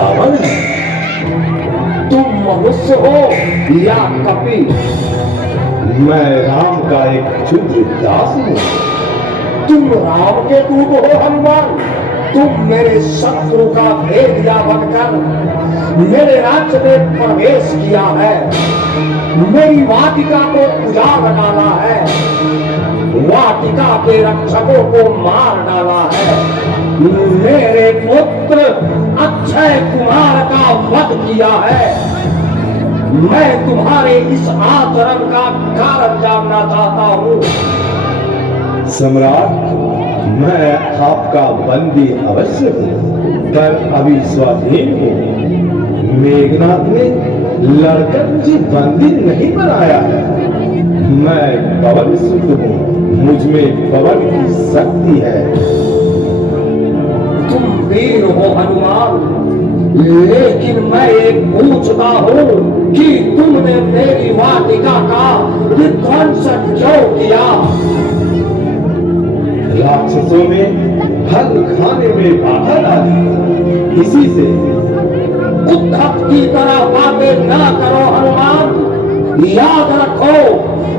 रावण है। तुम मनुष्य हो या कपि? मैं राम का एक क्षुद्र दास हूँ। तुम राम के दूत हो हनुमान। तुम मेरे शत्रु का भेदिया बनकर मेरे राज्य में प्रवेश किया है, मेरी वाटिका को उजाड़ डाला है, वाटिका के रक्षकों को मार डाला है, मेरे पुत्र अक्षय कुमार का वध किया है। मैं तुम्हारे इस आचरण का कारण जानना चाहता हूँ। सम्राट, मैं आपका बंदी अवश्य हूँ, पर अभी स्वाधीन हूँ। मेघनाथ ने लड़कर मुझे बंदी नहीं बनाया है। मैं पवन सुत हूँ, मुझ में पवन की शक्ति है। तुम वीर हो हनुमान, लेकिन मैं एक पूछता हूँ कि तुमने मेरी वाटिका का विध्वंस क्यों किया? राक्षसों ने फल खाने में बाधा डाली, इसी से। उद्धत की तरह बातें न करो हनुमान। याद रखो,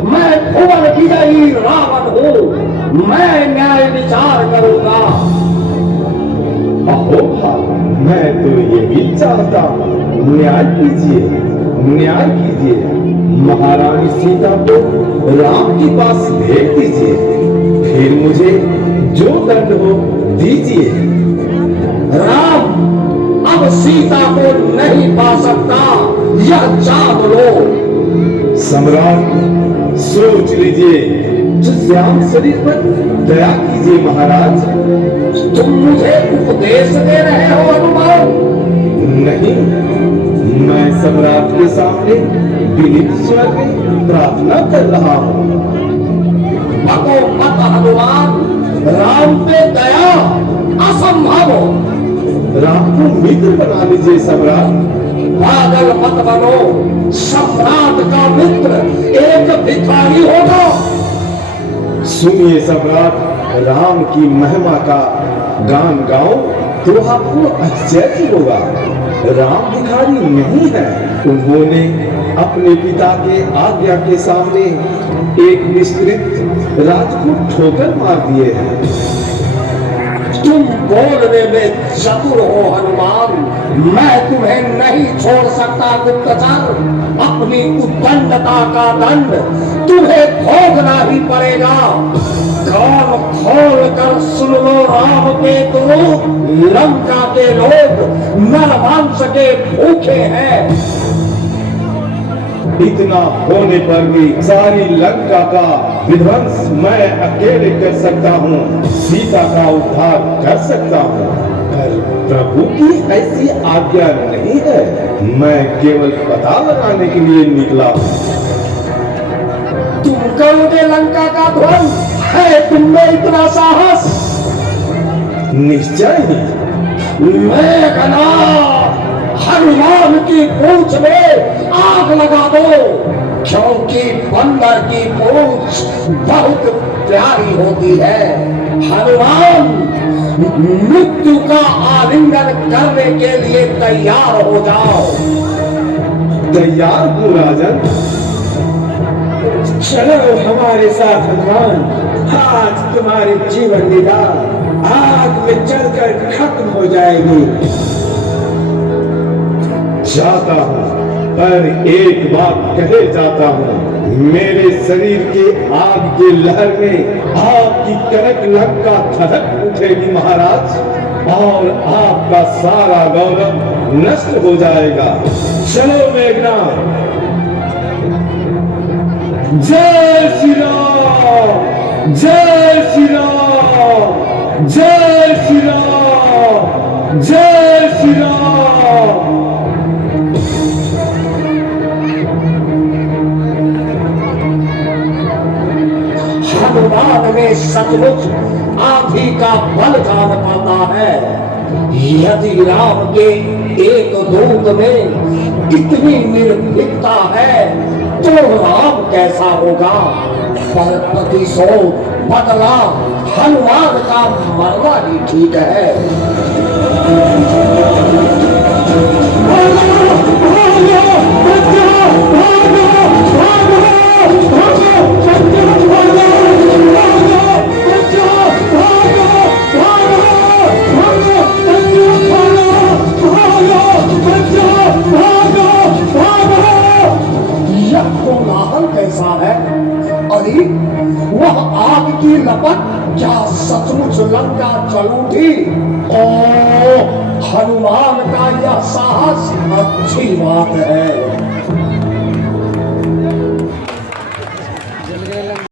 मैं भुवन विजयी रावण हूँ। मैं न्याय विचार करूंगा। अहो मैं तो ये भी चाहता हूँ, न्याय कीजिए, न्याय कीजिए। महारानी सीता को राम के पास भेज दीजिए, फिर मुझे जो दंड हो दीजिए। राम अब सीता को नहीं पा सकता, यह जान लो। सम्राट, सोच लीजिए, जो श्याम शरीर पर दया कीजिए महाराज। तुम मुझे उपदेश दे रहे हो हनुमान? नहीं, मैं सम्राट के सामने विनीत स्वर में प्रार्थना कर रहा हूँ। बको मत हनुमान, राम पे दया असंभव। राम को मित्र बना लीजिए सम्राट। पागल मत बनो, सम्राट का मित्र एक भिखारी होगा। सुनिए सम्राट, राम की महिमा का गान गाओ तो आपको आश्चर्य होगा। राम भिखारी नहीं है, उन्होंने अपने पिता के आज्ञा के सामने एक विस्तृत राज को ठोकर मार दिए हैं। तुम बोलने में चतुर हो हनुमान, मैं तुम्हें नहीं छोड़ सकता गुप्तचर। अपनी उद्दंडता का दंड तुम्हें भोगना ही पड़ेगा। कान खोल कर सुन लो राम के दूत, लंका के लोग नरमांस के भूखे हैं। इतना होने पर भी सारी लंका का विध्वंस मैं अकेले कर सकता हूँ, सीता का उद्धार कर सकता हूँ, पर प्रभु की ऐसी आज्ञा नहीं है। मैं केवल पता लगाने के लिए निकला हूँ। तुम करोगे लंका का ध्वंस? है तुमने इतना साहस? निश्चय ही। मेघनाथ, हनुमान की पूंछ में आग लगा दो, क्योंकि बंदर की पूंछ बहुत प्यारी होती है। हनुमान, मृत्यु का आलिंगन करने के लिए तैयार हो जाओ। तैयार हूँ राजन। चलो हमारे साथ हनुमान, आज तुम्हारी जीवन लीला आग में जलकर खत्म हो जाएगी। जाता हूँ, पर एक बात कहे जाता हूँ। मेरे शरीर के आग के लहर में आपकी कनक लंका धधक उठेगी महाराज, और आपका सारा गौरव नष्ट हो जाएगा। चलो मेघनाथ। जय श्री राम, जय श्री राम, जय श्री राम, जय श्री राम। हनुमान में सचमुच आंधी का बल जान पाता है। यदि राम के एक दूत में इतनी निर्भीकता है तो राम कैसा होगा? पर प्रतिशोध बदला हनुमान का मरना ही ठीक है। गई, वह आग की लपट क्या सचमुच लंका जल उठी? ओ हनुमान का यह साहस अच्छी बात है।